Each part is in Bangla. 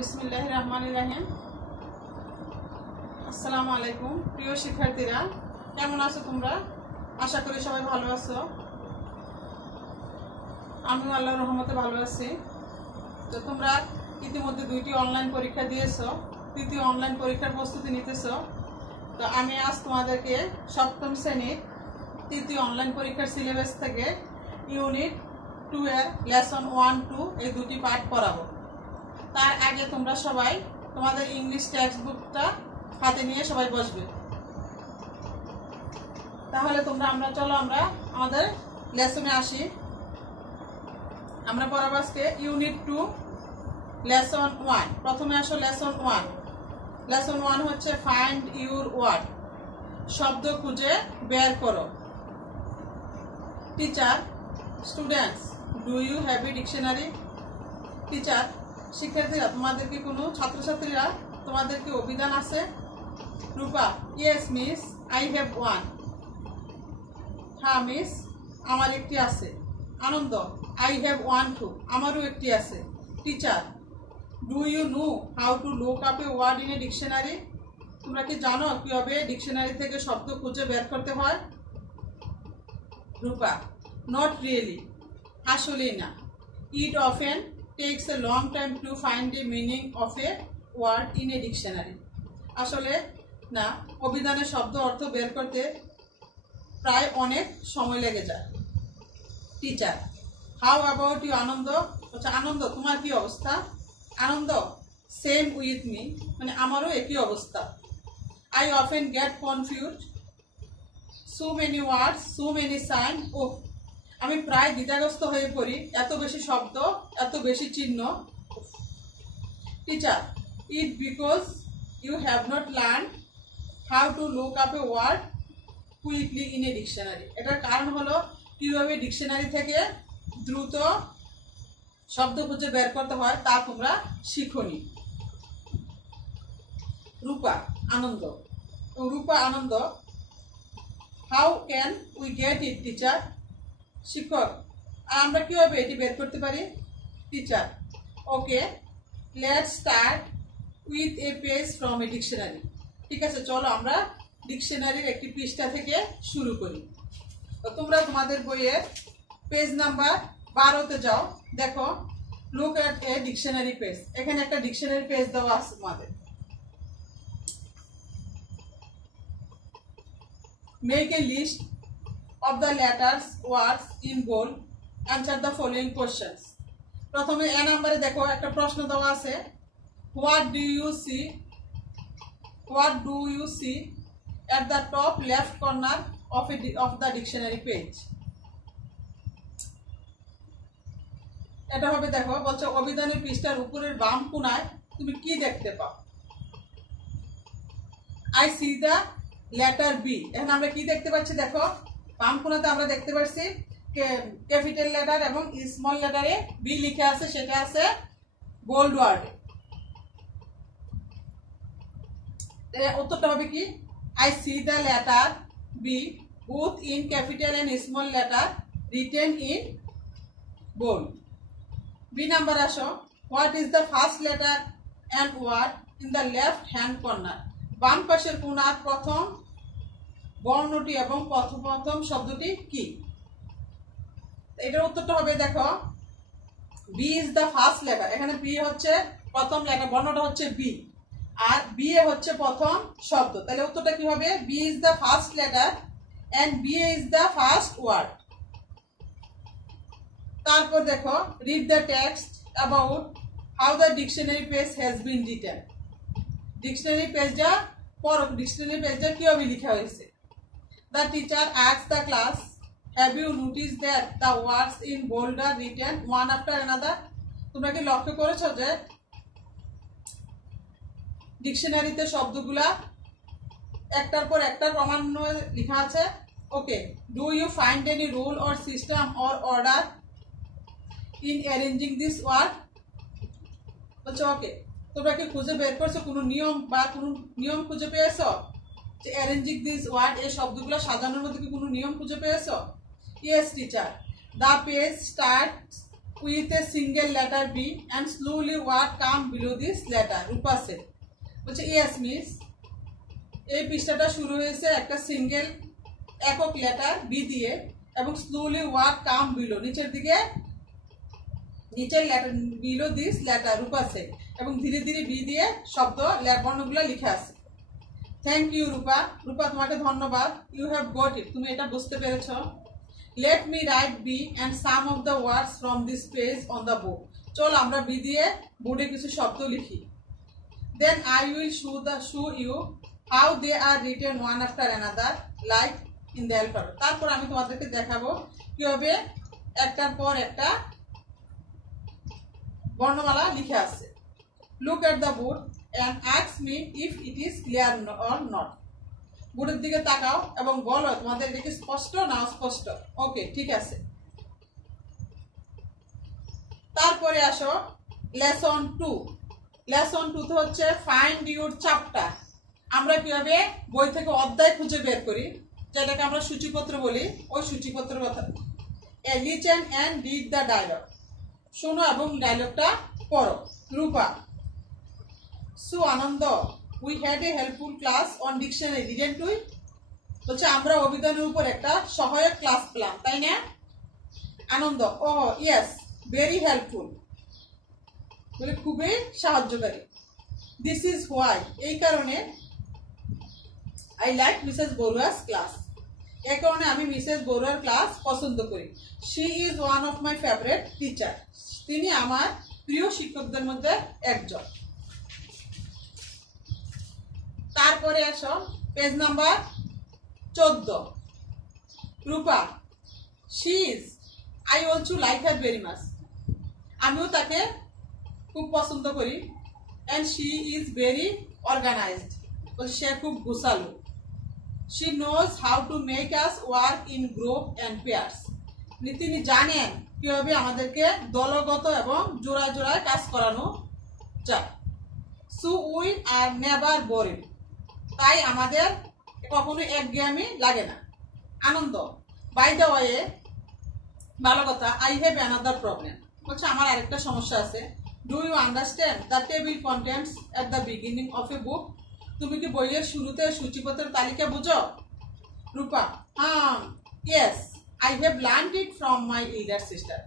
বিসমিল্লাহিররহমানিররহিম। আসসালামু আলাইকুম প্রিয় শিক্ষার্থীরা, কেমন আছো তোমরা? আশা করি সবাই ভালো আছো। আমিও আল্লাহর রহমতে ভালো আছি। তো তোমরা ইতিমধ্যে 2টি অনলাইন পরীক্ষা দিয়েছো, তৃতীয় অনলাইন পরীক্ষার প্রস্তুতি নিতেছো। তো আমি আজ তোমাদেরকে সপ্তম শ্রেণীর তৃতীয় অনলাইন পরীক্ষার সিলেবাস থেকে ইউনিট 2 এর লেসন 1-2 এই 2টি পার্ট পড়াবো। তার আগে তোমরা সবাই তোমাদের ইংলিশ টেক্সট বুকটা হাতে নিয়ে সবাই বসবে। তাহলে চলো আমরা আমাদের লেসনে আসি। আমরা পড়াবো আজকে ইউনিট 2 লেসন 1। প্রথমে আসো লেসন 1। লেসন 1 হচ্ছে ফাইন্ড ইউর ওয়ার্ড, শব্দ খুঁজে বের করো। Teacher, students, do you have a dictionary? Teacher, শিক্ষার্থীরা তোমাদের কি কোনো ছাত্রছাত্রীরা তোমাদের কি অভিধান আছে? Rupa, yes miss, I have one. হ্যাঁ মিস, আমার একটি আছে। Anand, I have one too, আমারও একটি আছে। Teacher, do you know how to look up a word in a dictionary? তোমরা কি জানো কিভাবে ডিকশনারি থেকে শব্দ খুঁজে বের করতে হয়? রূপা, নট রিয়েলি, আসলেই না। It often takes a long time to find the meaning of a word in a dictionary. আসলে না, অভিধানের শব্দ অর্থ বের করতে প্রায় অনেক সময় লেগে যায়। Teacher, how about you? Anand, আচ্ছা আনন্দ তোমার কি অবস্থা? আনন্দ, সেম উইথ মি, মানে আমারও একই অবস্থা। I often get confused, so many words, so many sign. ও, আমি প্রায় দ্বিধাগ্রস্ত হয়ে পড়ি, এত বেশি শব্দ, এত বেশি চিহ্ন। Teacher, it because you have not learn how to look up a word quickly in a dictionary. এটার কারণ হলো কীভাবে ডিকশনারি থেকে দ্রুত শব্দ খুঁজে বের করতে হয় তা তোমরা শিখোনি। Rupa, Anand, Anand, how can we get it teacher? শিক্ষক, আমরা কিভাবে এটি বের করতে পারি? Teacher, okay, let's start with a page from a dictionary. ঠিক আছে, চলো আমরা ডিকশনারির একটি পৃষ্ঠা থেকে শুরু করি। তো তোমরা তোমাদের বইয়ের পেজ নাম্বার 12-তে যাও। দেখো, look at a dictionary page. এখানে একটা ডিকশনারি পেজ দেওয়া আছে তোমাদের। Make a list of the letters words in bold, answer the following questions. প্রথমে এ নম্বরে দেখো একটা প্রশ্ন দেওয়া আছে, what do you see at the top left corner of the dictionary page? এটা হবে, দেখো বলছে অভিধানের পৃষ্ঠার উপরের বাম কোণায় তুমি কি দেখতে পাও? I see the letter B. এখন আমরা কি দেখতে পাচ্ছি? দেখো বাম কোণাতে আমরা দেখতে পাচ্ছি ক্যাপিটাল লেটার এবং স্মল লেটারে বি লিখে আছে, সেটা আছে বোল্ড ওয়ার্ডে। উত্তরটা হবে কি? I see the letter B both in capital and small letter written in bold. বি নাম্বার আসো, what is the first letter and word in the left hand corner? বাম পাশের কোণার প্রথম বর্ণটি এবং প্রথম শব্দটি কি? এটার উত্তরটা হবে, দেখো B is the first letter. এখানে বি হচ্ছে প্রথম লেটার, বর্ণটা হচ্ছে বি, আর বি এ হচ্ছে প্রথম শব্দ। তাহলে উত্তরটা কি হবে? B is the first letter and B is the first word. তারপর দেখো, read the text about how the dictionary page has been written. Dictionary পেজটা পড়ো, ডিকশনারি পেজটা কিভাবে লেখা হয়েছে। The teacher asked the class, have you noticed that the words in bold are written one after another? তোমরা কি লক্ষ্য করেছো যে ডিকশনারিতে শব্দগুলা একটার পর একটা ক্রমান্বয়ে লেখা আছে? Okay, do you find any rule or system or order in arranging this word? বলছো ওকে, তোমরা কি খুঁজে বের করছো কোনো নিয়ম বা কোনো নিয়ম খুঁজে পেয়েছো যে অ্যারেঞ্জিং দিস ওয়ার্ড এই শব্দগুলো সাজানোর মধ্যে কি কোনো নিয়ম খুঁজে পেয়েছো? Yes teacher, the page starts with a single letter B and slowly what come below this letter? Rupa said. বলছে yes miss. এই পৃষ্ঠাটা শুরু হয়েছে একটা সিঙ্গেল একক লেটার বি দিয়ে এবং স্লোলি ওয়াট কাম বিলো নিচের দিকে নিচের letter below this letter Rupa said এবং ধীরে ধীরে বি দিয়ে শব্দ বর্ণগুলো লিখে আছে। থ্যাংক ইউ রূপা। রূপা তোমাকে ধন্যবাদ। ইউ হ্যাভ গট ইট, তুমি এটা বুঝতে পেরেছো। Let me write B and some of the words from this page on the board. চল আমরা বি দিয়ে বোর্ডে কিছু শব্দ লিখি। Then I will show you how they are written one after another like in the alphabet. তারপর আমি তোমাদেরকে দেখাবো কিভাবে একটার পর একটা বর্ণমালা লিখে আছে। Look at the board and ask me if it is clear or not. বোর্ডের দিকে তাকাও এবং বলো তোমাদের এটা কি স্পষ্ট না অস্পষ্ট। ওকে, ঠিক আছে। তারপরে আসো লেসন 2। লেসন 2 তে হচ্ছে ফাইন্ড ইউর চ্যাপ্টার। আমরা কিভাবে বই থেকে অধ্যায় খুঁজে বের করি, যেটাকে আমরা সূচিপত্র বলি, ওই সূচিপত্র কথা। Listen and read the dialogue. শোনো এবং ডায়লগটা পড়ো। রূপা, সু Anand, we had a helpful class on dictionary didn't we? বলছে আমরা অভিধানের উপর একটা সহায়ক ক্লাস পেলাম, তাই না? Anand, oh yes, very helpful, বলে খুবই সাহায্যকারী। দিস ইজ হোয়াই, এই কারণে I like Mrs Barua's class, এই কারণে আমি মিসেস বড়ুয়ার ক্লাস পছন্দ করি। She is one of my favourite teacher, তিনি আমার প্রিয় শিক্ষকদের মধ্যে একজন। তারপরে আসো page number 14। Rupa, she is, I also like her very much, আমিও তাকে খুব পছন্দ করি। And she is very organised, সে খুব গোছালো। She knows how to make us work in group and pairs, তিনি জানেন কিভাবে আমাদেরকে দলগত এবং জোড়ায় জোড়ায় কাজ করানো যায়। So we are never boring, তাই আমাদের কখনো একঘেয়েমি লাগে না। আনন্দ, বাই দ্য ওয়ে, ভালো কথা, আই হ্যাভ অ্যানাদার প্রবলেম, বলছে আমার আরেকটা সমস্যা আছে। Do you understand the table contents at the beginning of a book? তুমি কি বইয়ের শুরুতে সূচিপত্রের তালিকা বুঝো? Rupa, yes, I have learned it from my elder sister,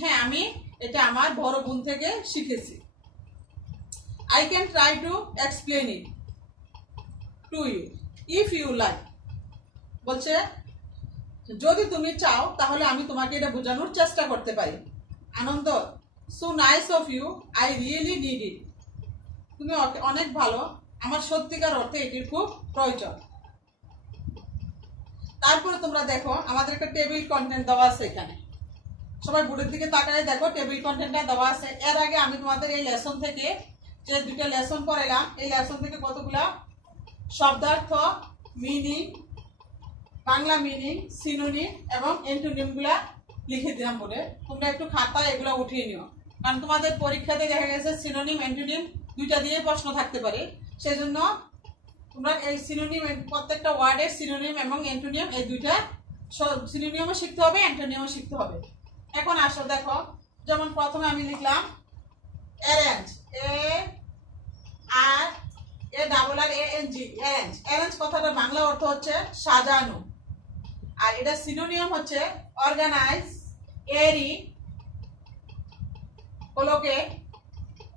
হ্যাঁ আমি এটা আমার বড় বোন থেকে শিখেছি। I can try to explain it to you if you like, বলছে যদি তুমি চাও তাহলে আমি তোমাকে এটা বোঝানোর চেষ্টা করতে পারি। Anand, so nice of you, I really need it, তুমি অনেক ভালো, আমার সত্যিকার অর্থে এটির খুব প্রয়োজন। তারপরে তোমরা দেখো আমাদের একটা টেবিল কন্টেন্ট দেওয়া আছে এখানে, সবাই বোর্ডের দিকে তাকায় দেখো টেবিল কন্টেন্টটা দেওয়া আছে। এর আগে আমি তোমাদের এই লেসন থেকে যে দুইটা লেসন পড়াইলাম, এই লেসন থেকে কতগুলা শব্দার্থ, মিনিং, বাংলা মিনিং, সিনোনিম এবং অ্যান্টোনিম গুলা লিখে দিলাম বলে তোমরা একটু খাতা এগুলো উঠিয়ে নিও, কারণ তোমাদের পরীক্ষাতে দেখা গেছে সিনোনিম অ্যান্টোনিম দুইটা দিয়ে প্রশ্ন থাকতে পারে। সেই জন্য তোমরা এই সিনোনিম, প্রত্যেকটা ওয়ার্ডের সিনোনিম এবং অ্যান্টোনিম এই দুইটা সিনোনিমও শিখতে হবে, অ্যান্টোনিমও শিখতে হবে। এখন আসো দেখো, যেমন প্রথমে আমি লিখলাম অ্যারেঞ্জ, ARANG, অ্যারেঞ্জ। অ্যারেঞ্জ কথাটার বাংলা অর্থ হচ্ছে সাজানো, আর এটা সিনোনিম হচ্ছে অর্গানাইজ, এরি, কোলোকে,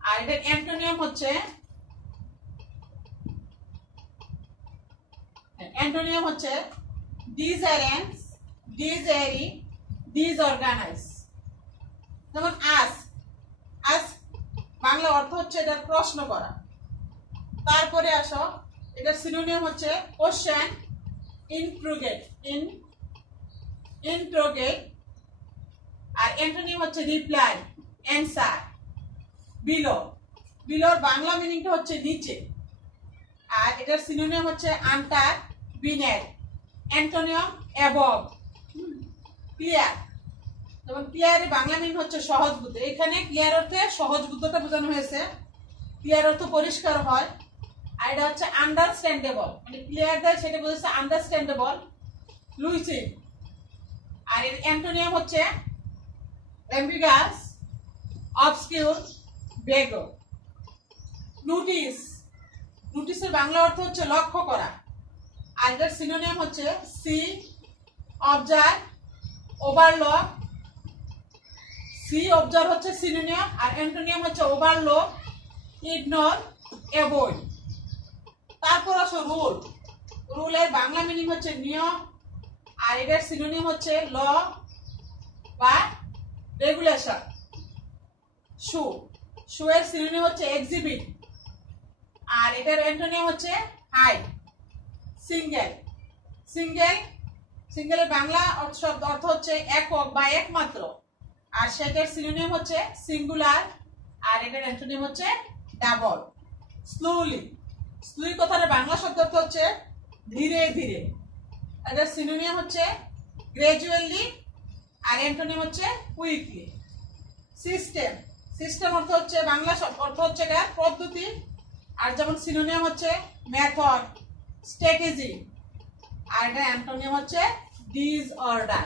আর এটার অ্যান্টোনিম হচ্ছে ডিসঅ্যারেঞ্জ, ডিসএরি, ডিসঅর্গানাইজ। যেমন আজ বাংলা অর্থ হচ্ছে এটার প্রশ্ন করা। তারপরে আসো এটার সিনোনিম হচ্ছে কোশ্চেন, ইন্ট্রোগেট, আর অ্যান্টোনিম হচ্ছে রিপ্লাই, অ্যান্সার। বিলোর বাংলা মিনিংটা হচ্ছে নিচে, আর এটার সিনোনিম হচ্ছে আন্টার, বিনেথ, অ্যান্টোনিম অ্যাবভ। ক্লিয়ার, যেমন ক্লিয়ারের বাংলা মিনিং হচ্ছে সহজবোধ্য, এখানে ক্লিয়ার অর্থে সহজবোধ্যটা বোঝানো হয়েছে, ক্লিয়ার অর্থ পরিষ্কার হয়। আর এটা হচ্ছে আন্ডারস্ট্যান্ডেবল, মানে ক্লিয়ার দেয় সেটা বোঝাচ্ছে আন্ডারস্ট্যান্ডেবল, লুইসিড। আর এর অ্যান্টোনিম হচ্ছে অ্যাম্বিগাস, অবসকিউর, বেগো। নোটিস, নোটিসের বাংলা অর্থ হচ্ছে লক্ষ্য করা, আর এটার সিনোনিম হচ্ছে see, observe, overlook. See observe হচ্ছে সিনোনিম, আর অ্যান্টোনিম হচ্ছে ওভারলক, ইগনোর, অ্যাভয়েড। তারপর আসো রুল। রুলের বাংলা মিনিং হচ্ছে নিয়ম, আর এটার সিনোনিম হচ্ছে ল বা রেগুলেশন। শু, শু এর সিনোনিম হচ্ছে এক্সিবিট, আর এটার অ্যান্টোনিম হচ্ছে হাইড। সিঙ্গেল, সিঙ্গেল, সিঙ্গেলের বাংলা অর্থ হচ্ছে একক বা একমাত্র, আর সেটার সিনোনিম হচ্ছে সিঙ্গুলার, আর এটার অ্যান্টোনিম হচ্ছে ডাবল। স্লোলি, স্লোলি কথার বাংলা শব্দ অর্থ হচ্ছে ধীরে ধীরে, এটার সিনোনিম হচ্ছে গ্রাজুয়ালি, আর অ্যান্টোনিম হচ্ছে কুইকলি। সিস্টেম, সিস্টেম অর্থ হচ্ছে বাংলা অর্থ হচ্ছে পদ্ধতি, আর যেমন সিনোনিম হচ্ছে মেথড, স্ট্র্যাটেজি, আর এটা অ্যান্টোনিম হচ্ছে ডিসঅর্ডার।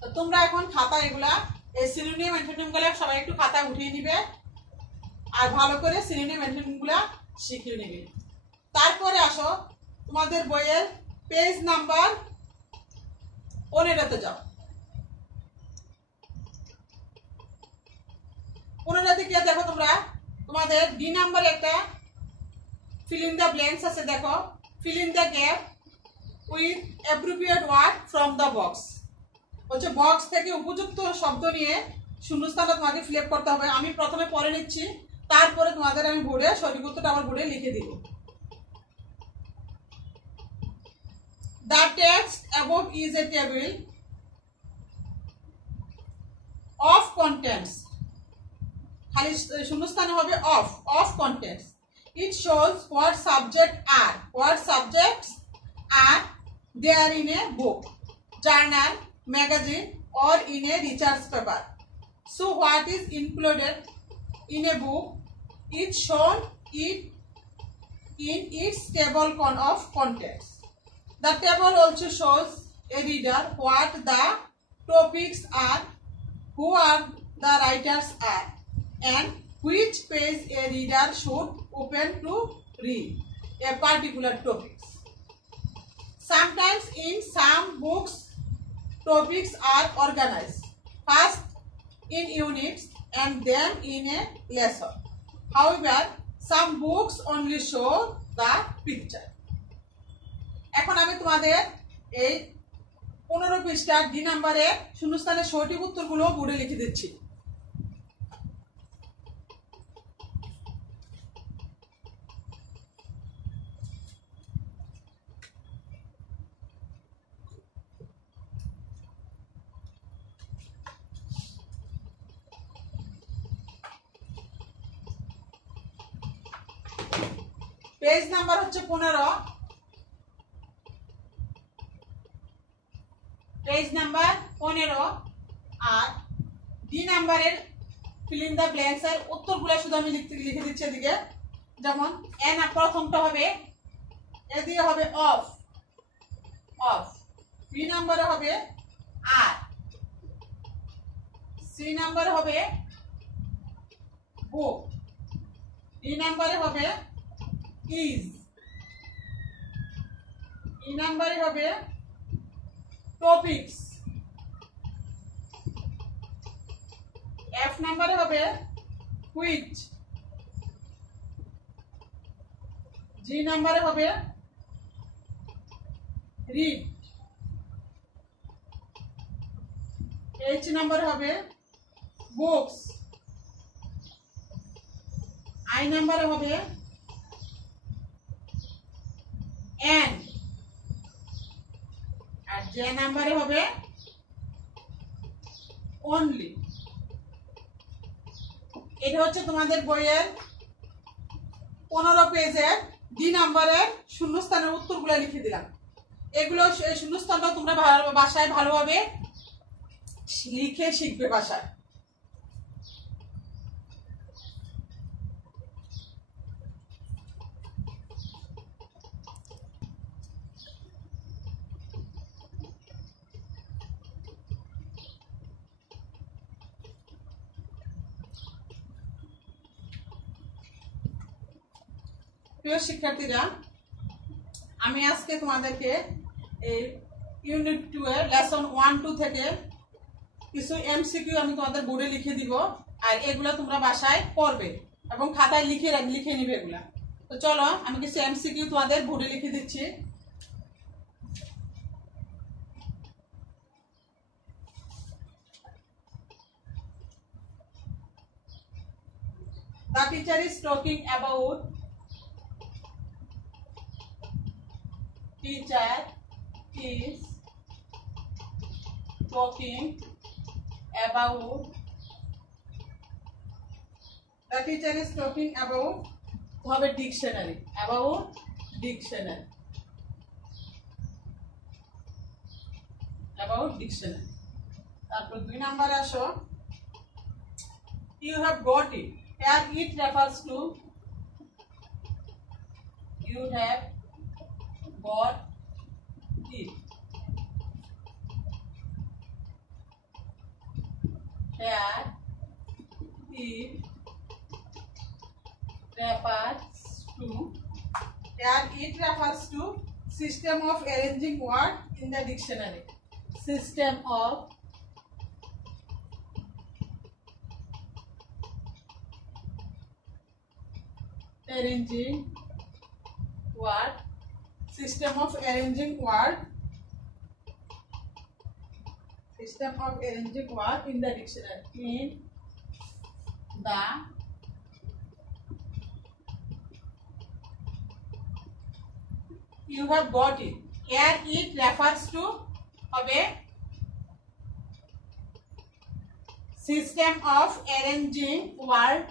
তো তোমরা এখন খাতা এগুলা এই সিনোনিম অ্যান্টোনিম গুলা সবাই একটু খাতা উঠিয়ে নিবে, আর ভালো করে সিনোনিম অ্যান্টোনিম গুলা শিখিয়ে নিবে। তারপরে আসো তোমাদের বইয়ের পেজ নাম্বার 15-তে যাও। 15 থেকে দেখো তোমরা, তোমাদের ডি নাম্বারে একটা ফিল ইন দ্য ব্ল্যাঙ্কস আছে, দেখো fill in the gap with appropriate word from the box. হচ্ছে বক্স থেকে উপযুক্ত শব্দ নিয়ে শূন্যস্থানটা তোমাকে ফিল আপ করতে হবে। আমি প্রথমে পড়ে নিচ্ছি, তারপরে তোমাদের আমি বোর্ডে সঠিক উত্তরটা আমার বোর্ডে লিখে দিব। The text above is a table of contents. খালি শূন্যস্থানে হবে of contents. It shows what subjects are there in a book, journal, magazine, or in a research paper. So what is included in a book is shown in its table of contents. The table also shows a reader what the topics are, who are the writers are, and which page a reader should open to read a particular topic. Sometimes in some books, topics are organized first in units and then in a lesson. However, some books only show the picture. এখন আমি তোমাদের এই 15 পৃষ্ঠার ডি নাম্বারে শূন্যস্থানের সঠিক উত্তরগুলো বোর্ডে লিখে দিচ্ছি। পেজ নাম্বার হচ্ছে 15, পেজ নাম্বার 15, আর ডি নাম্বারের ফিল ইন দ্য ব্ল্যাঙ্কস এর উত্তরগুলো শুধু আমি লিখে দিচ্ছি এদিকে। যেমন এ না প্রথমটা হবে, এদিকে হবে অফ, বি নাম্বারে হবে আর, সি নাম্বারে হবে বুক, ডি নাম্বারে হবে ইজ, ই নাম্বারে হবে টপিকস, এফ নাম্বারে হবে হুইচ, জি নাম্বারে হবে রিড, এইচ নাম্বারে হবে বুকস, আই নাম্বারে হবে এন্ড, আর জে নাম্বারে হবে অনলি। এটা হচ্ছে তোমাদের বইয়ের 15 পেজের ডি নাম্বারের শূন্যস্থানের উত্তরগুলো লিখে দিলাম। এগুলো শূন্যস্থানটা তোমরা বাসায় ভালোভাবে লিখে শিখবে বাসায়। প্রিয় শিক্ষার্থীরা, আমি আজকে তোমাদেরকে এই ইউনিট 2 এর লেসন 1-2 থেকে কিছু এমসিকিউ আমি তোমাদের বোর্ডে লিখে দিব, আর এগুলো তোমরা বাসায় পড়বে এবং খাতায় লিখে নিবে এগুলা। তো চলো আমি কিছু এমসিকিউ তোমাদের বোর্ডে লিখে দিচ্ছি। The teacher is talking about teacher is talking about the teacher is talking about হবে dictionary, about dictionary, about dictionary। তারপর 2 নম্বরে আসো, you have got it, here it refers to you have got it, here it refers to system of arranging word in the dictionary, system of arranging word, system of arranging word, system of arranging word in the dictionary, in the you have got it, here it refers to হবে system of arranging word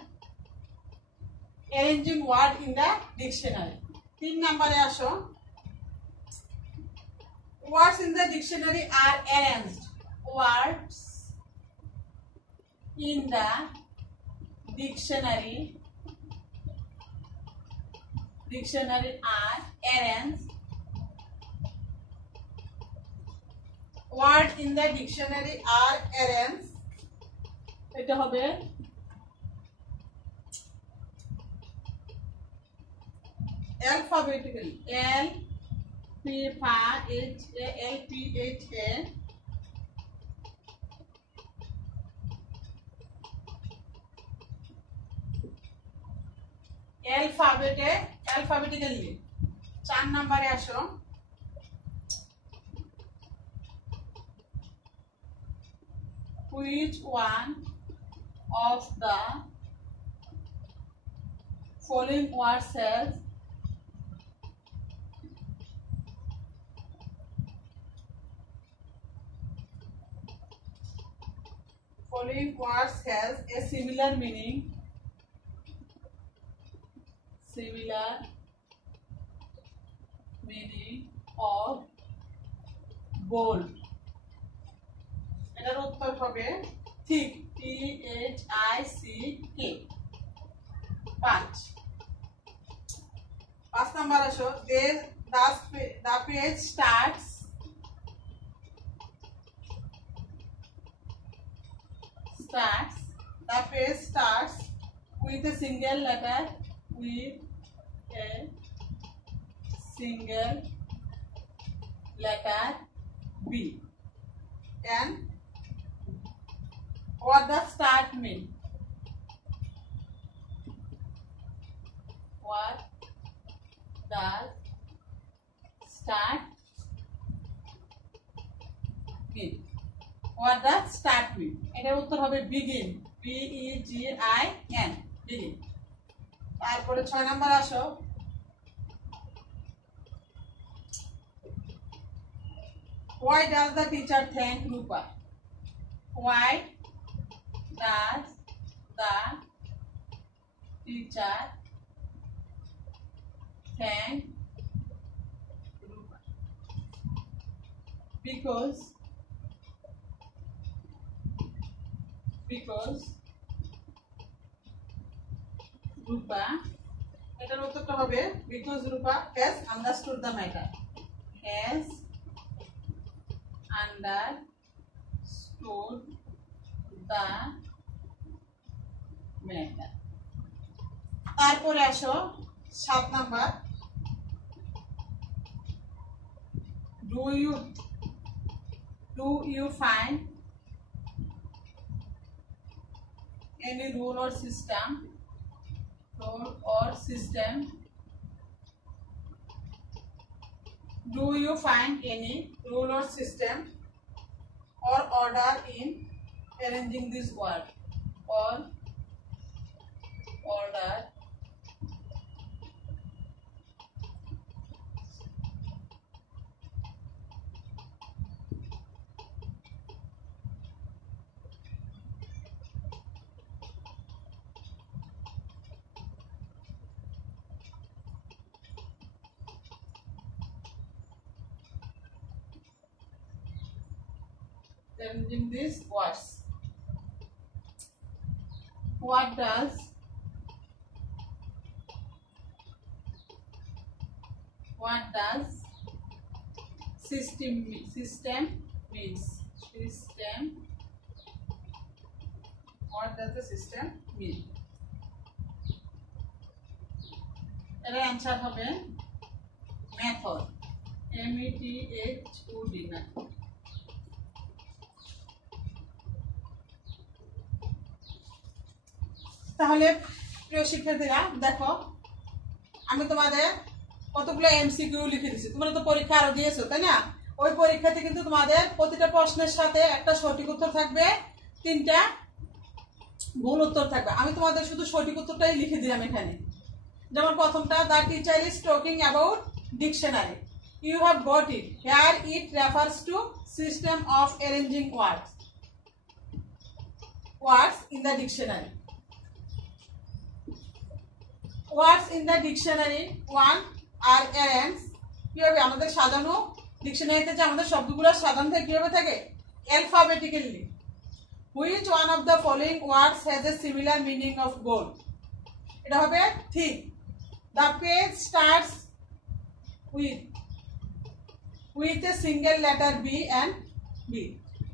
in the dictionary। 3 নম্বরে আসো, words in the dictionary are arranged, words in the dictionary are arranged, word in the dictionary are arranged, এটা হবে alphabetically, L P H A L P H A alphabetically। 4 নম্বরে আসো, which one of the following words has a similar meaning of bold, এটার উত্তর হবে thick, THICK। 5 নম্বর আসো, the page starts with a single letter, B, and what does start mean? What does start mean? What does start mean? এটার উত্তর হবে begin, BEGIN, begin। তারপরে 6 নাম্বার আসো, why does the teacher thank Rupa? Why does the teacher thank Rupa? Because Rupa, এটার উত্তরটা হবে because Rupa has understood the matter, has understood the matter। তারপরে আসো 7 number, do you find any rule or system do you find any rule or system or order in arranging this word or order arranging these words. What does system means? What does the system mean? এর आंसर হবে মেথড, METHOD মেথড। তাহলে প্রিয় শিক্ষার্থীরা দেখো, আমি তোমাদের কতগুলো এমসিকিউ লিখে দিচ্ছি। তোমরা তো পরীক্ষা আরো দিয়েছো, তাই না? ওই পরীক্ষাতে কিন্তু তোমাদের প্রতিটা প্রশ্নের সাথে একটা সঠিক উত্তর থাকবে, 3টা ভুল উত্তর থাকবে। আমি তোমাদের শুধু সঠিক উত্তরটাই লিখে দিলাম এখানে। যেমন প্রথমটা, the teacher is talking about dictionary, you have got it, here it refers to system of arranging words in the dictionary. Words in the dictionary 1 are arranged কিভাবে আমাদের সাজানো, ডিকশনারিতে যে আমাদের শব্দগুলো সাজানো থাকে কিভাবে থাকে, alphabetically. Which one of the following words has a similar meaning of gold? এটা হবে ঠিক। The page starts with a single letter B and B.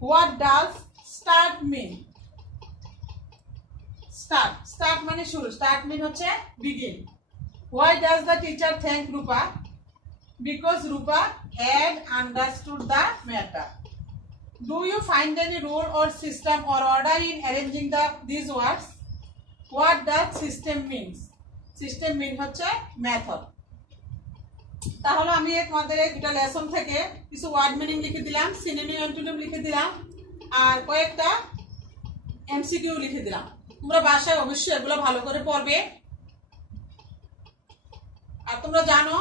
What does start mean? Start মানে শুরু, start mean হচ্ছে begin. Why does the teacher thank Rupa? Because Rupa had understood the matter. Do you find any rule or system or order in arranging these words? What does system means? System mean হচ্ছে method. তাহলে আমি তোমাদের এই দুটো লেসন থেকে কিছু ওয়ার্ড মিনিং লিখে দিলাম, সিনোনিম অ্যান্টোনিম লিখে দিলাম, আর কয়েকটা এমসিকিউ লিখে দিলাম। তোমরা বাসায় অবশ্যই এগুলো ভালো করে পড়বে। আর তোমরা জানো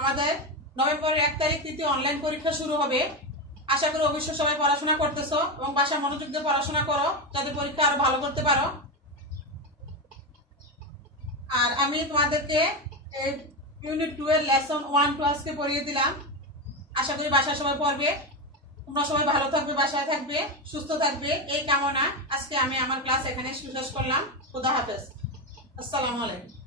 আমাদের নভেম্বরের 1 তারিখ থেকে অনলাইন পরীক্ষা শুরু হবে। আশা করি অবশ্যই সবাই পড়াশোনা করতেছো এবং বাসায় মনোযোগ দিয়ে পড়াশোনা করো, যাতে পরীক্ষা আরো ভালো করতে পারো। আর আমি তোমাদেরকে এই ইউনিট 2 এর লেসন 1 টু আজকে পড়িয়ে দিলাম। আশা করি বাসায় সবাই পড়বে। তোমরা সবাই ভালো থাকবে, বাসায় থাকবে, সুস্থ থাকবে, এই কামনা আজকে আমি আমার ক্লাস এখানে শেষ করলাম। খুদা হাফেজ, আসসালামু আলাইকুম।